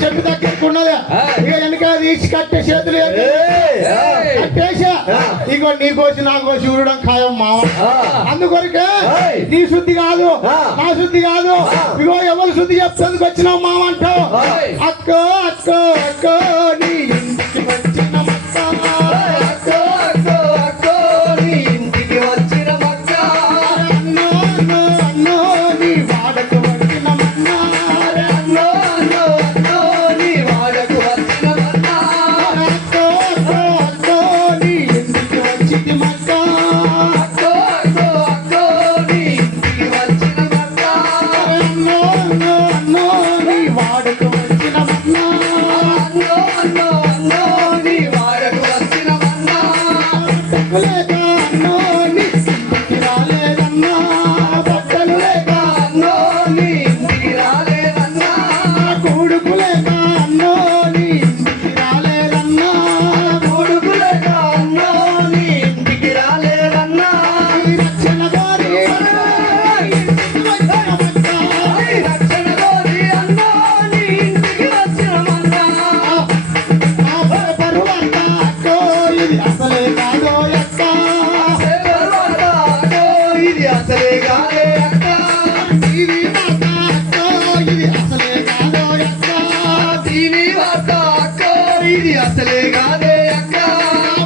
చెప్పు దగ్గరకున్నదా ఇక వెనక తీసి కట్టే చేతులు కట్టేసా ఇగో నీ కోసి నా కోసి ఊరడం ఖాయం మామ అందుకొరకే నీ శుద్ధి కాదు నా శుద్ధి కాదు ఇగో ఎవరు శుద్ధి చెప్తందుకు వచ్చినావు మామ అంటావు అక్క అక్క అక్క నీ ఇంటికి వచ్చిన మక్క అక్క అక్క అక్క నీ ఇంటికి వచ్చిన మక్క అన్నో అన్నో అన్నో నీ వాడకు వచ్చిన మన్న అన్నో అన్నో అన్నో నీ వాడకు వచ్చిన మన్న అక్క అక్క అక్క నీ ఇంటికి వచ్చింది మక్క అక్క అక్క అక్క నీ ఇంటికి వచ్చిన మక్క అన్నో అన్నో అన్నో నీ వాడకు వచ్చిన మన్న అన్నో అన్నో అన్నో నీ వాడకు వచ్చిన మన్న లేక అన్నో నీ ఇంటికి రాలేదన్నా బట్టలు లేక అన్నో నీ ఇంటికి రాలేదన్నా కొడుకు లేక అన్నో నీ ఇంటికి రాలేదన్నా కొడుకు లేక అన్నో నీ ఇంటికి రాలేదన్నా రక్షణ కోరి రక్షణ కోరి అన్నో నీ ఇంటికి వచ్చిన మన్నా పరువంత అక్కో ఇది అసలే కాదో అక్క పరువంత అక్కో ఇది అసలే కాదే అక్క టీవీ వార్త అక్కో ఇది అసలే కాదో అక్క టీవీ వార్త అక్కో ఇది అసలే కాదే అక్క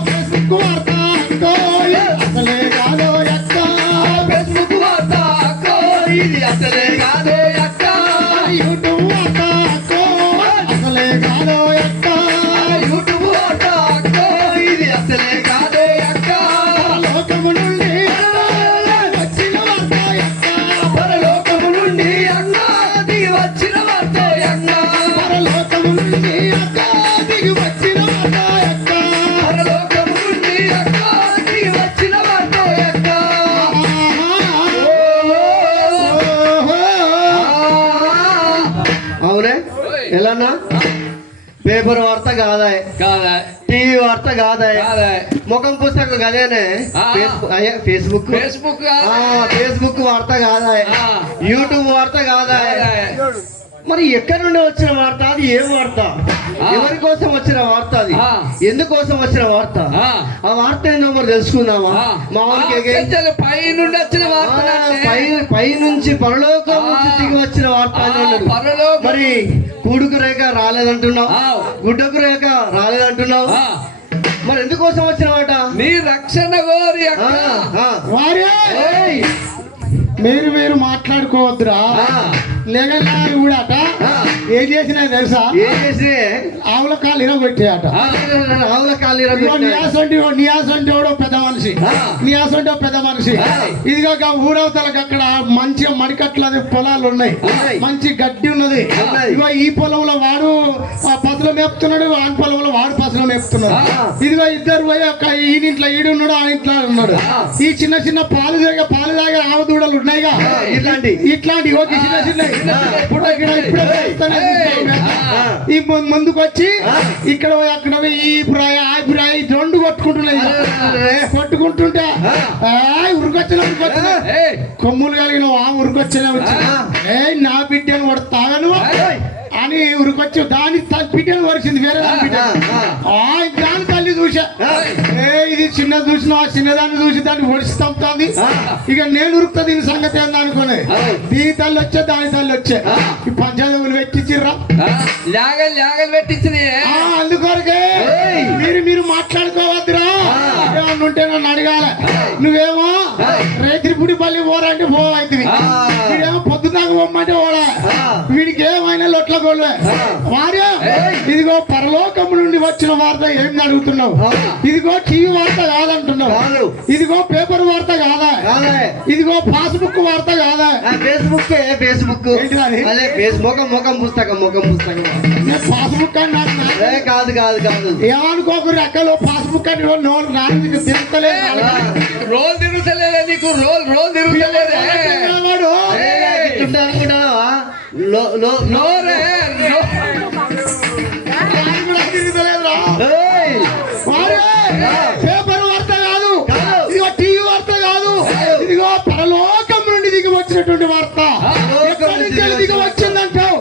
ఫేస్బుక్ వార్త అక్కో ఇది అసలే కాదో అక్క ఫేస్బుక్ వార్త అక్కో ఇది అసలే కాదే అక్క యూట్యూబ్ వార్త అక్కో అసలే కాదో అక్క యూట్యూబ్ వార్త అక్కో ఇది అసలే కాదే అక్క పరలోకము నుండి వచ్చిన వార్త అక్క పరలోకము నుండి అక్క దిగి వచ్చిన వార్త అక్క పరలోకము నుండి అక్క దిగి వచ్చిన వార్త అక్క పరలోకము నుండి అక్క దిగి వచ్చిన వార్త అక్క అవునే ఎలానా పేపర్ వార్త కాదా కాదా టీవీ వార్త కాదా కాదా ముఖం పుస్తకం కదేనే ఫేస్బుక్ ఫేస్బుక్ ఫేస్బుక్ వార్త కాదా ఆ. యూట్యూబ్ వార్త కాదా మరి ఎక్కడి నుండి వచ్చిన వార్త అది ఏం వార్త ఎవరి కోసం వచ్చిన వార్త అది ఎందుకోసం వచ్చిన వార్త ఆ వార్త ఏందో మరి తెలుసుకుందామా మా వాళ్ళకి పై నుండి వచ్చిన వార్త పై నుంచి పరలోకం నుంచి దిగి వచ్చిన వార్త అని అన్నాడు. పరలోకం మరి కూడుకు రేఖ రాలేదంటున్నావు గుడ్డకు రేఖ రాలేదంటున్నావు మరి ఎందుకోసం వచ్చిన మాట నీ రక్షణ కోరి మీరు మీరు మాట్లాడుకోవద్దురా లేగలారి కూడా ఏం చేసినా తెలుసా ఏం చేసి ఆవుల కాళ్ళు ఇరగొట్టాయట ఆవుల కాళ్ళు నియాస్ అంటే పెద్ద మనిషి నియాస్ అంటే పెద్ద మనిషి ఇదిగా ఊరవతలకు అక్కడ మంచిగా మడికట్ల పొలాలు ఉన్నాయి మంచి గడ్డి ఉన్నది ఇదిగో ఈ పొలంలో వాడు పసులు మేపుతున్నాడు ఆ పొలంలో వాడు పసులు మేపుతున్నాడు ఇదిగో ఇద్దరు పోయి ఈడింట్లో ఈడున్నాడు ఆ ఇంట్లో ఉన్నాడు ఈ చిన్న చిన్న పాలు తాగే ఆవు దూడలు ఉన్నాయిగా ఇట్లాంటి ఓకే చిన్న చిన్న ఈ ముందుకు వచ్చి ఇక్కడ అక్కడ ఈ ప్రాయ ఆ ప్రాయ రెండు కొట్టుకుంటున్నాయి కొట్టుకుంటుంటే ఉరికొచ్చిన కొమ్ములు కలిగిన ఆ ఉరికొచ్చిన నా బిడ్డను కూడా తాగను అని ఉరికొచ్చి దాని బిడ్డను వరిచింది వేరే దాని తల్లి చూసా ఇది చిన్న చూసిన చిన్నదాన్ని చూసి దాన్ని ఒడిసి తంపుతుంది ఇక నేను ఉరుకుతా దీని సంగతి ఏందా అనుకునే దీని తల్లి వచ్చే దాని తల్లి వచ్చే ఈ పంచాయతీలు పెట్టించిర్రా పెట్టించిన అందుకొరకే మీరు మాట్లాడుకోవద్దురా ఉంటే నన్ను అడగాల నువ్వేమో రేతిరిపుడిపల్లి పోరంటే పోవైతుంది వీడేమో పొద్దుదాకా పోమ్మంటే పోడా వీడికి ఏమైనా లొట్ల గోళ్ళే వార్యా ఇదిగో పరలోకం నుండి వచ్చిన వార్త ఏం అడుగుతున్నావు ఇదిగో టీవీ వార్త కాదంటున్నావు ఇదిగో పేపర్ వార్త కాదా ఇదిగో పాస్బుక్ వార్త కాదా ఫేస్బుక్ ముఖం పుస్తకం పాస్బుక్ అని కాదు కాదు కాదు ఏమనుకోకరు అక్కలు పాస్బుక్ అని నాలుగు తిరుగుతలేదు రోల్ తిరుగుతలేదా నీకు రోల్ తిరుగుతలేదా అనుకుంటున్నావా పేపర్ వార్త కాదు ఇదిగో టీవీ వార్త కాదు ఇదిగో పరలోకం నుండి దిగి వచ్చినటువంటి వార్త దిగి వచ్చిందంటావు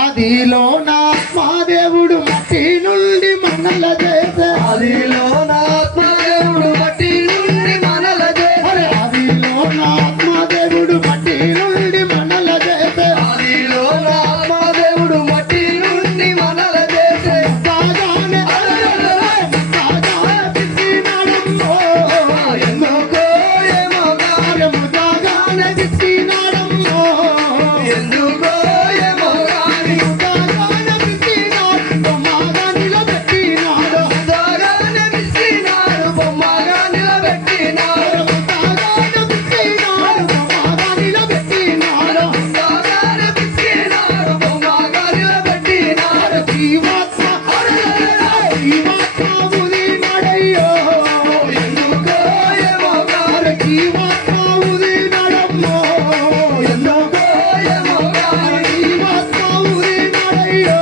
ఆదిలో నా ఆత్మదేవుడు మట్టి నుండి మనల చేసే ఆదిలో నా ఆత్మదేవుడు మట్టి నుండి మనల చేసే ఆదిలో నా ఆత్మదేవుడు మట్టి నుండి మనల చేసే ఆదిలో నా ఆత్మదేవుడు మట్టి నుండి మనల చేసే సాగానే పిచ్చినాడమ్మో ఎందుకో ఏమో గాని ముదాగానే పిచ్చినాడమ్మో ఎందుకో ఏమో గాని ముదాగానే పిచ్చినాడు మాగా నిలబెట్టినాడు దాగానే మిస్సినాడు బొమ్మగా నిలబెట్టినాడు ముదాగానే పిచ్చినాడు మాగా నిలబెట్టినాడు దాగానే మిస్సినాడు బొమ్మగా నిలబెట్టినాడు జీవాత్మ జీవాత్మ ఉదినాడయ్యో ఎందుకో ఏమో గాని జీవాత్మ ఉదినాడమ్మో ఎందుకో ఏమో గాని జీవాత్మ ఉదినాడయ్యో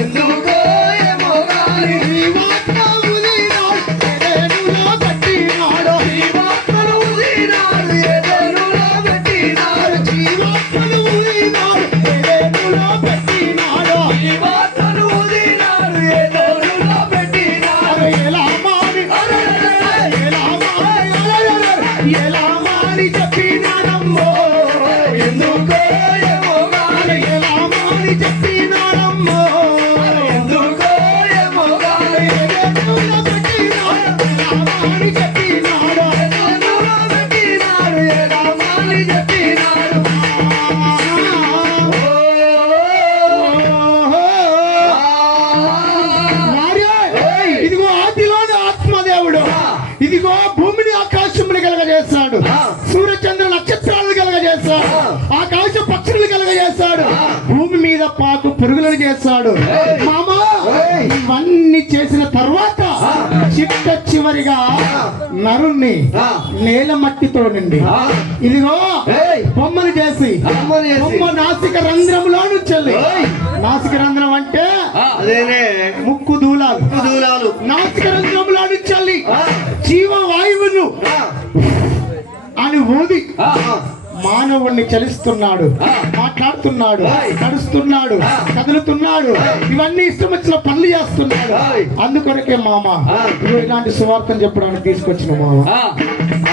ఎందుకో ఏమో గాని జీవాత్మ ఉదినాడు ఎదెనులో పట్టినాడు జీవాత్మను ఉదినాడు ఎదరులో పెట్టినాడు జీవాత్మను ఉదినాడు ఎదెనులో పెట్టినాడు జీవాత్మను ఉదినాడు ఎదరులో పెట్టినాడు ఎలా మారి ఎలా మారి చెప్పినాడమ్మో ఎందుకో ఏమో గాని ఎలా మారి చెప్పినాడమ్మో ఎందుకో ఏమో గాని ఎదెనులో పెట్టినాడు ఎలా మారి చెప్పినాడు ఎదరులో పెట్టినాడు ఎలా మాని చెప్పినాడు ఇదిగో ఆదిలోని ఆత్మదేవుడు ఇదిగో భూమిని ఆకాశములు కలగజేస్తాడు సూర్యచంద్ర నక్షత్రాలను కలగజేస్తాడు ఆకాశ పక్షులు కలగజేస్తాడు భూమి మీద పాకు పురుగులను చేస్తాడు మామా ఇవన్నీ చేసిన తర్వాత చిట్ట చివరిగా నరుణ్ణి నేల మట్టితో నిండి ఇదిగో బొమ్మలు చేసి బొమ్మలు చేసి. బొమ్మ నాసిక రంధ్రములో నుంచి నాసిక రంధ్రం అంటే అదేనే ముక్కు దూలాలు దూరాలు నాసిక రంధ్రంలో నుంచి జీవ వాయువును అని ఊది మానవుణ్ణి చలిస్తున్నాడు మాట్లాడుతున్నాడు నడుస్తున్నాడు కదులుతున్నాడు ఇవన్నీ ఇష్టం వచ్చిన పనులు చేస్తున్నాడు అందుకొరకే మామ ఇదిగో ఇలాంటి సువార్తను చెప్పడానికి తీసుకొచ్చిన మామ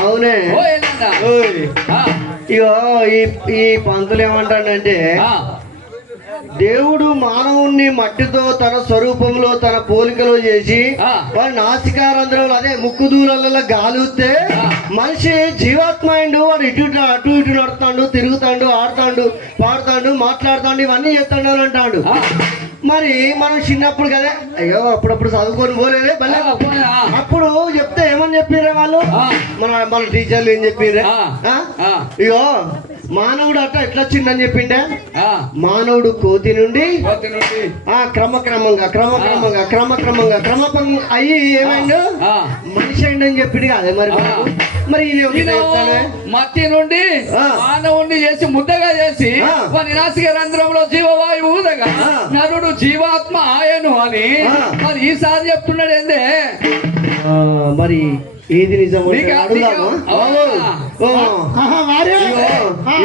అవునే ఓ ఏంటంట ఓయ్. ఇగో ఈ పంతులు ఏమంటాడంటే దేవుడు మానవుణ్ణి మట్టితో తన స్వరూపంలో తన పోలికలో చేసి వాడి నాసికారంధ్రంలో అదే ముక్కు దూరాలలో గాలిస్తే మనిషి జీవాత్మ అయిండు వాడు అటు ఇటు నడుతాడు తిరుగుతాడు ఆడతాడు పాడతాడు మాట్లాడతాడు ఇవన్నీ చేస్తాడు అని అంటాడు మరి మనం చిన్నప్పుడు కదా అయ్యో అప్పుడప్పుడు చదువుకొని పోలేదే భలే అప్పుడు చెప్తే ఏమని చెప్పిర్రే వాళ్ళు మన టీచర్లు ఏం చెప్పిర్రే ఇగో మానవుడు అట్ట ఎట్లా వచ్చిందని చెప్పిండే మానవుడు కోతి నుండి క్రమక్రమంగా అయ్యి ఏమైండు మనిషి అయిందని చెప్పిండు అదే మరి మరి మట్టి నుండి మానవుణ్ణి చేసి ముద్దగా చేసి వాని నాసిక రంధ్రంలో జీవవాయువు ఊదగా నరుడు జీవాత్మ ఆయను అని మరి ఈసారి చెప్తున్నాడు ఏందే మరి ఏది నిజం ఆహా, వారే.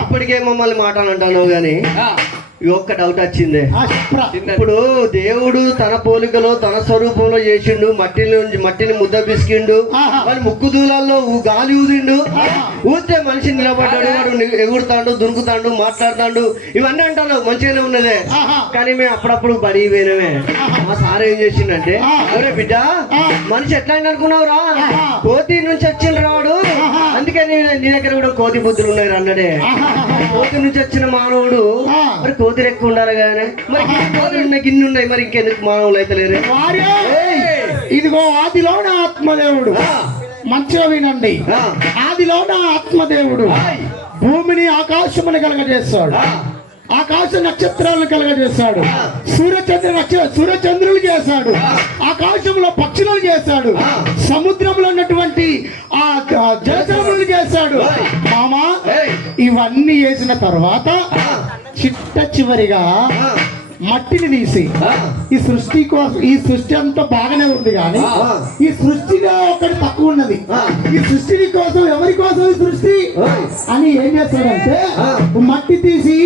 ఇప్పటికే మమ్మల్ని మాట్లాడంటాను గాని ఈ ఒక్క డౌట్ వచ్చింది చెప్పురా. ఇప్పుడు దేవుడు తన పోలికలో తన స్వరూపంలో చేసిండు మట్టిని ముద్ద పిసికిండు ఆహా. వాడి ముక్కు దూలాల్లో గాలి ఊదిండు ఆహా. ఊస్తే మనిషి నిలబడ్డాడు వాడు ఎగురుతాడు దునుకుతాడు మాట్లాడతాడు ఇవన్నీ అంటారు మంచిగానే ఉన్నదే ఆహా. కానీ మేము అప్పుడప్పుడు బడి పోయినమే ఆహా. మా సార్ ఏం చేసిండంటే ఆ. ఎవరే బిడ్డ మనిషి ఎట్లా అయింది అనుకున్నావురా ఆహా. కోతి నుంచి వచ్చిండ్రు వాడు ఆహా. అందుకే నీ దగ్గర కూడా కోతి బుద్ధులు ఉన్నాయి అన్నాడే కోతి నుంచి వచ్చిన మానవుడు ఆ. మరి కోతి ఎక్కువ ఉండాలి కానీ మరి కోతి ఉన్నాయి గిన్నె ఉన్నాయి మరి ఇంకెందుకు మానవులు అయితే లేరు వారే. ఇదిగో ఆదిలో నా ఆత్మదేవుడు మంచిగా వినండి ఆదిలో నా ఆత్మదేవుడు భూమిని ఆకాశమును కలగజేస్తాడు ఆకాశ నక్షత్రాలను కలగజేశాడు సూర్యచంద్రులు చేశాడు ఆకాశంలో పక్షులను చేశాడు సముద్రంలో ఉన్నటువంటి ఆ జలచరములను చేశాడు మామా ఇవన్నీ చేసిన తర్వాత చిట్ట చివరిగా మట్టిని తీసి ఈ సృష్టి కోసం, ఈ సృష్టి అంతా బాగానే ఉంది కానీ ఈ సృష్టిలో ఒకటి తక్కువ ఉన్నది. ఈ సృష్టిని కోసం ఎవరి కోసం ఈ సృష్టి అని ఏం చేస్తాడంటే మట్టి తీసి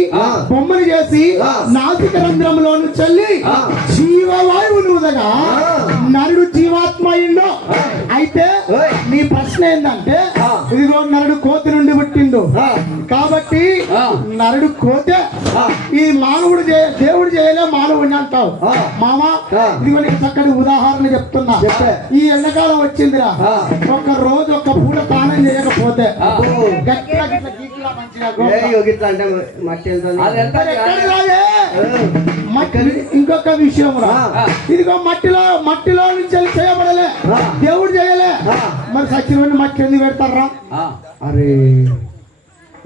బొమ్మను చేసి నాసిక రంధ్రంలోను చల్లి జీవవాయువును ఊదగా నరుడు జీవాత్మ అయిండు. అయితే నీ ప్రశ్న ఏంటంటే ఇదిగో నరుడు కోతి నుండి పుట్టిండు కాబట్టి నరుడు కోతే ఈ మానవుడు దేవుడు చేయలే మానవుడిని అంటావు. మామ ఇదిగో నీకు చక్కటి ఉదాహరణ చెప్తున్నా. ఈ ఎండాకాలం వచ్చిందిరా, ఒక రోజు ఒక పూట స్నానం చేయకపోతే గట్టిగా గిట్ల గీకులా మంచిగా మట్టి. ఇంకొక విషయం రా, ఇదిగో మట్టిలో నుంచి చేయబడలే, దేవుడు చేయలే, మరి సచ్చినోడిని మట్టి ఎందుకు పెడతారా? అరే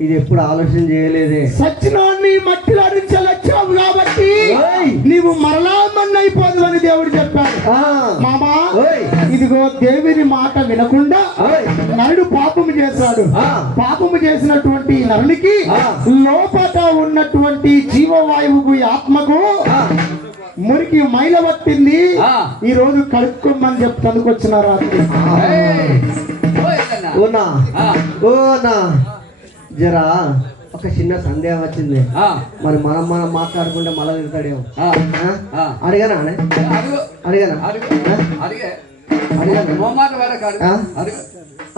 ఇది ఎప్పుడు ఆలోచన చేయలేదే. సచ్చినోడిని మట్టిలో నుంచి వచ్చావు కాబట్టి నీవు మరలా మన్ను అయిపోదు అని దేవుడు చెప్పాడు. మామా ఇదిగో దేవుని మాట వినకుండా నరుడు పాపము చేశాడు. పాపము చేసినటువంటి నరునికి లోపట ఉన్నటువంటి జీవవాయువుకు ఆత్మకు మురికి మైల పట్టింది. ఈ రోజు కడుక్కోమని చెప్తానికి వచ్చిన రాత్రి జరా ఒక చిన్న సందేహం వచ్చింది. మరి మనం మాట్లాడుకుంటే మళ్ళీ తిడతాడేమో. అడిగానా అడిగానా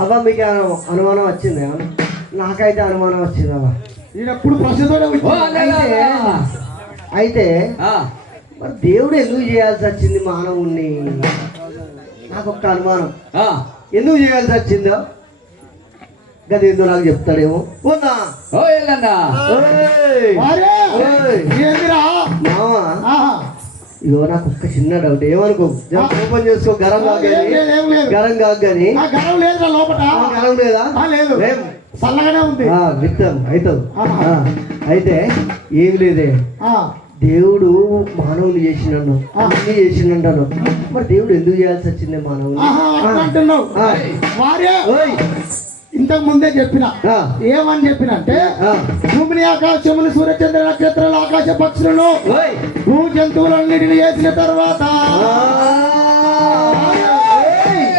అబ్బా మీకు అనుమానం వచ్చింది? నాకైతే అనుమానం వచ్చింది అబ్బా. అయితే మరి దేవుడు ఎందుకు చేయాల్సి వచ్చింది మానవుణ్ణి? నాకు ఒక్క అనుమానం, ఎందుకు చేయాల్సి వచ్చిందో గదేందో నాకు చెప్తాడేమో. ఇగో నాకు ఒక్క చిన్న డౌట్, ఏమనుకో ఓపెన్ చేసుకో. గరం కాగాని గరం లేదా? చల్లగానే ఉంది. విత్తం అవుతుంది. అయితే ఏం లేదే, దేవుడు మానవుని చేసినాను అన్ని చేసినాను, మరి దేవుడు ఎందుకు చేయాల్సి వచ్చింది మానవుని అంటున్నావు? ఇంతకు ముందే చెప్పిన ఏమని చెప్పినంటే భూమిని ఆకాశముని సూర్యచంద్ర నక్షత్రాలు ఆకాశ పక్షులను భూ జంతువులన్నిటిని చేసిన తర్వాత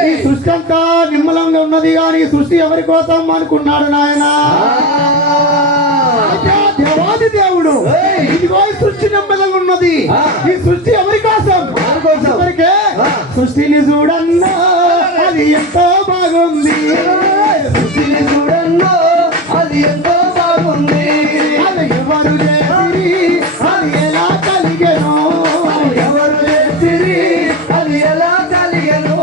ఈ సృష్టి అంతా నిమ్మలంగా ఉన్నది కానీ ఈ సృష్టి ఎవరి కోసం అనుకున్నాడు నాయన? దేవాది దేవుడు ఇదిగో ఈ సృష్టి నిమ్మలంగా ఉన్నది, ఈ సృష్టి ఎవరి కోసం? ఎవరికే? సృష్టిని చూడన్నా అది ఎంతో బాగుంది, సృష్టిని చూడన్నా అది ఎంతో బాగుంది, అది ఎవరు చేసిరి అది ఎలా కలిగెను, ఎవరు చేసిరి అది ఎలా కలిగెను?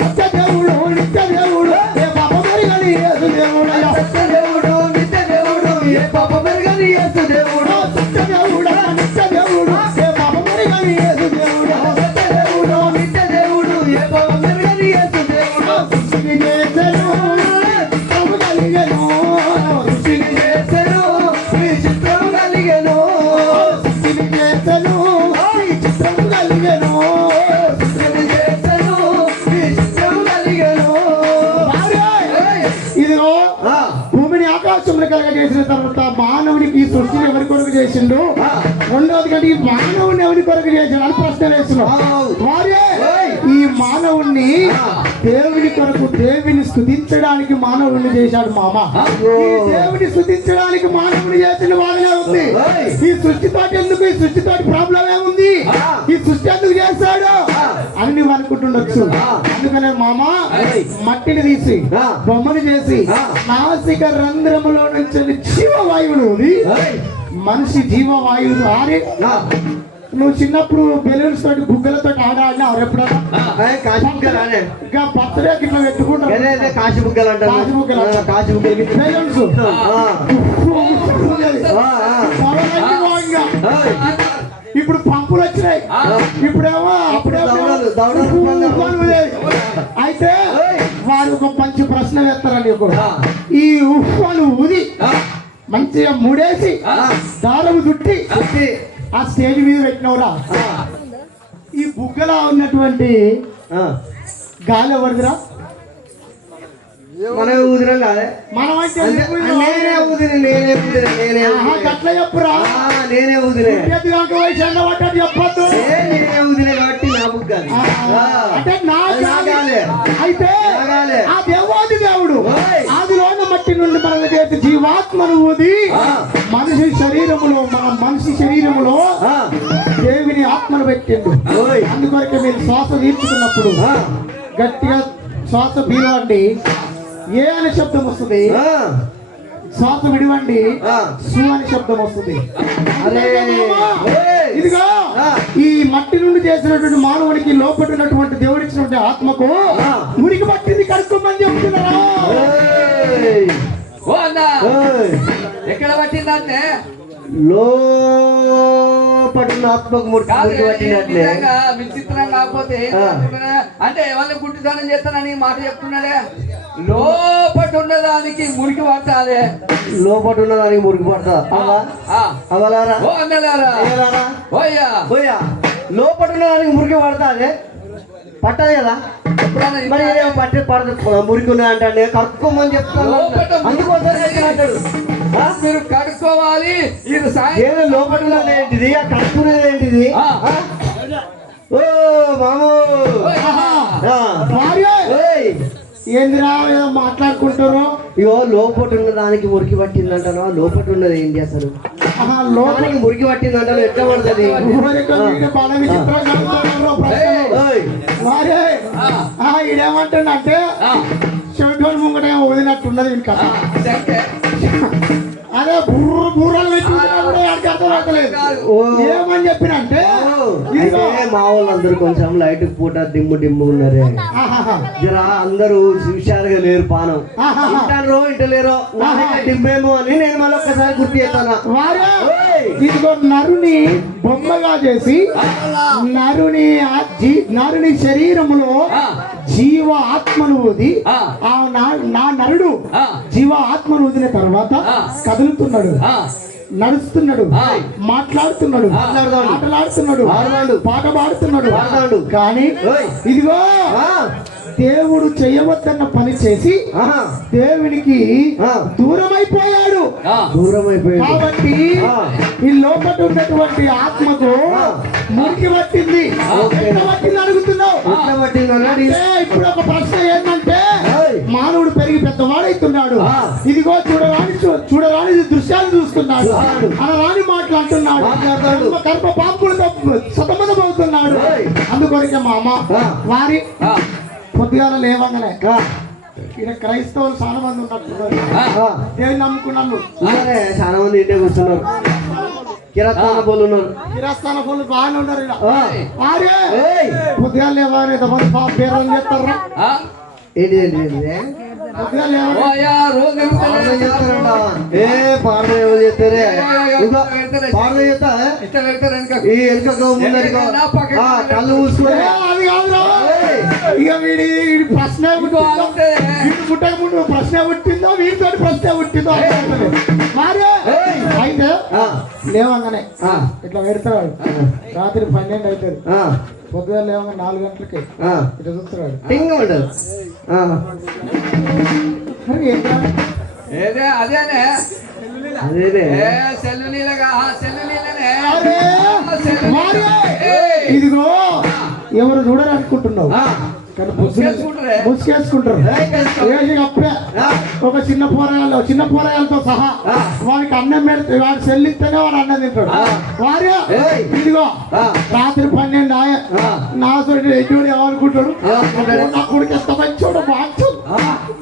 సత్య దేవుడు నిత్య దేవుడు ఏ పాప మెరుగని యేసు దేవుడు, సత్య దేవుడు నిత్య దేవుడు ఏ పాప మెరుగని యేసు దేవుడు, సత్య దేవుడు నిత్య దేవుడు ఏ పాప మెరుగని యేసు దేవుడు, సత్య దేవుడు నిత్య దేవుడు ఏ పాప మెరుగని యేసు దేవుడు. సృష్టిని చేసెను చిత్రము కలిగెను, సృష్టిని చేసెను ఈ చిత్రము కలిగెను, సృష్టిని చేసెను ఈ చిత్రము కలిగెను, సృష్టిని చేసెను ఈ చిత్రము కలిగెను. ఇదిగో భూమిని ఆకాశంలో కలగజేసిన తర్వాత మానవునికి ఈ సృష్టిని ఎవరి కొరకు చేసిండు? రెండవది కంటే ఈ మానవుని ఎవరి కొరకు చేసిండు అని ప్రశ్న వేస్తున్నాడు. ఈ మానవుణ్ణి దేవుని కొరకు, దేవుని స్తుతించడానికి మానవుడిని చేశాడు మామ. ఈ దేవుని స్తుతించడానికి మానవుని చేసిన వాళ్ళనే ఉంది. ఈ సృష్టితో ఎందుకు, ఈ సృష్టితో ప్రాబ్లం ఏముంది, ఈ సృష్టి ఎందుకు చేశాడు అని నువ్వు అనుకుంటుండొచ్చు. అందుకనే మామ మట్టిని తీసి బొమ్మను చేసి నాసిక రంధ్రములో నుంచి జీవవాయువులు మనిషి జీవవాయువు ఆరి. నువ్వు చిన్నప్పుడు బెలూన్స్ తోటి బుగ్గలతో ఆడాడినా ఎప్పుడన్నా? ఇంకా బర్త్డే ఇట్లా పెట్టుకుంటావు కాశీ బుగ్గలు అంటారు. కాశీ బుగ్గలు బెలూన్స్ ఇప్పుడు పంపులు వచ్చినాయి, ఇప్పుడేమో అయితే వారు ఒక మంచి ప్రశ్న వేస్తారని ఈ ఉఫ్ఫను ఊది మంచిగా ముడేసి దారము చుట్టి ఆ స్టేజ్ మీద పెట్టినవురా. ఈ బుగ్గలా ఉన్నటువంటి గాలి ఎవరిదిరా? మనమే ఊదిరం కాదే, మనం అంటే నేనే ఊదిన అట్లా చెప్పురా. నేనే ఊదిలే చేతి కనుక వయసు అన్న పడ్డట్టు చెప్పొద్దు. నేనే ఊదిలే కాబట్టి నా బుక్ కాదు. అంటే నా నాగాలే. అయితే నాగాలే. ఆ దేవాది దేవుడు ఆదిలోన మట్టి నుండి మనకు చేతి జీవాత్మను ఊది మనిషి శరీరములో దేవుని ఆత్మను పెట్టిండు. అందుకొరకే మీరు శ్వాస తీర్చుకున్నప్పుడు గట్టిగా శ్వాస పీలవండి, ఏ అనే శబ్దం వస్తుంది. శ్వాస విడివండి, సు అనే శబ్దం వస్తుంది. ఇదిగో ఈ మట్టి నుండి చేసినటువంటి మానవుడికి లోపల ఉన్నటువంటి దేవుడిచ్చినటువంటి ఆత్మకు మురికి పట్టింది కడుక్కోమని చెప్తున్నారా? ఓ అన్న ఎక్కడ పట్టిందంటే లోపటున్న ఆత్మకు మురికి పట్టినట్లే. విచిత్రం కాకపోతే అంటే ఎవరిని గుడ్డితనం చేస్తానని మాట చెప్తున్నాడే. లోపట ఉన్నదానికి మురికి పట్టాలి, లోపటున్న దానికి మురికి పడతా అవలారా ఓ అన్నలారా ఓయ్యా పోయా లోపటున్న దానికి మురికి పడతా అదే పట్టదు కదా. మరి పట్టే పడదు మురికి ఉన్నది అంటే కడుక్కోమని చెప్తాను. అందుకోసం అంటాడు మీరు కడుక్కోవాలి. ఇది ఏదో లోపల ఉన్నది ఏంటిది, ఆ కడుక్కునేది ఏంటిది? ఓ మామూ ఏందిరా ఏదో మాట్లాడుకుంటారు. ఇగో లోపల ఉన్న దానికి మురికి పట్టిందంటాను. లోపల ఉన్నది ఏంటి అసలు? లోపలికి మురికి పట్టిందంటాను ఎట్లా పడుతుంది? ఇదేమంటుండంటే చెవిటోని ముంగట వదిలినట్టున్నది ఇంకా. అదే బూర్రలు పెట్టి ఏమని చెప్పినంటే మా వాళ్ళందరూ కొంచెం లైట్ పూట డిమ్ము ఉన్నారే. జరా అందరూ హుషారుగా లేరు, పానం ఇంటారో ఇంటలేరో డిమ్మేమో అని నేను మళ్ళీ ఒక్కసారి గుర్తు చేస్తాను. ఇదిగో నరుని బొమ్మగా చేసి నరుని శరీరములో జీవ ఆత్మను ఊది నా నరుడు జీవ ఆత్మను ఊదిన తర్వాత కదులుతున్నాడు, నడుస్తున్నాడు, మాట్లాడుతున్నాడు, ఆటలాడుతున్నాడు, పాట పాడుతున్నాడు. కానీ ఇదిగో దేవుడు చేయవద్దన్న పని చేసి దేవునికి దూరమైపోయాడు. కాబట్టి ఈ లోపల ఉన్నటువంటి ఆత్మకు మురికి పట్టింది. అడుగుతున్నావు. ఇప్పుడు ఒక ప్రశ్న ఏంటంటే మానవుడు పెరిగి పెద్దవాడైతున్నాడు. ఇదిగో చూడరాని దృశ్యాలు చూస్తున్నాడు, అనరాని మాటలు అంటున్నాడు, గర్భ పాపులతో సతమతమవుతున్నాడు. అందుకొరకే మా అమ్మ వారి పొద్దుగాల లేవగానే ఇక్కడ క్రైస్తవులు చాలా మంది ఉన్నట్టున్నారు. దేవుని నమ్ముకున్నారు, చాలా మంది ఇంటే కూర్చున్నారు. కిరాస్థాన పోలు బాగానే ఉన్నారు. పొద్దుగాల లేవగానే పేరు చేస్తారా? ఏంటి కళ్ళు మూసుకొని ఇక వీడి ప్రశ్న పుట్టక ముందు ప్రశ్న పుట్టిందో వీడితో ప్రశ్న పుట్టిందో అయితే లేవంగానే ఇట్లా పెడతాడు. రాత్రి 12 అవుతుంది, పొద్దుగా లేవగా 4 గంటలకి ఇట్లా చూస్తున్నాడు. ఇదిగో ఎవరు చూడాలనుకుంటున్నావు కానీ ముసుకేసుకుంటారు. అప్పుడే ఒక చిన్న పోరాయాలతో సహా వాడికి అన్నం పెడితే వాడు చెల్లిస్తేనే వాడు అన్నం తింటాడు. వారే ఇదిగో రాత్రి 12 నా సైడ్ ఎటువంటి ఏమనుకుంటాడు, నా కొడుకు ఎంత మంచోడు,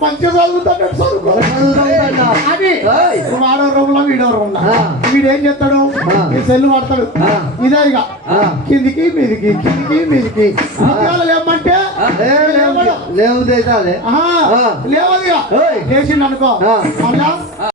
మంచిగా చదువుతాడు అని వాడో రూమ్లో వీడో రూమ్లో వీడేం చేస్తాడు, ఈ సెల్లు పడతాడు. ఇదే ఇక కిందికి మీదికి ఏమంటే లేవదు లేచిండు అనుకో మళ్ళా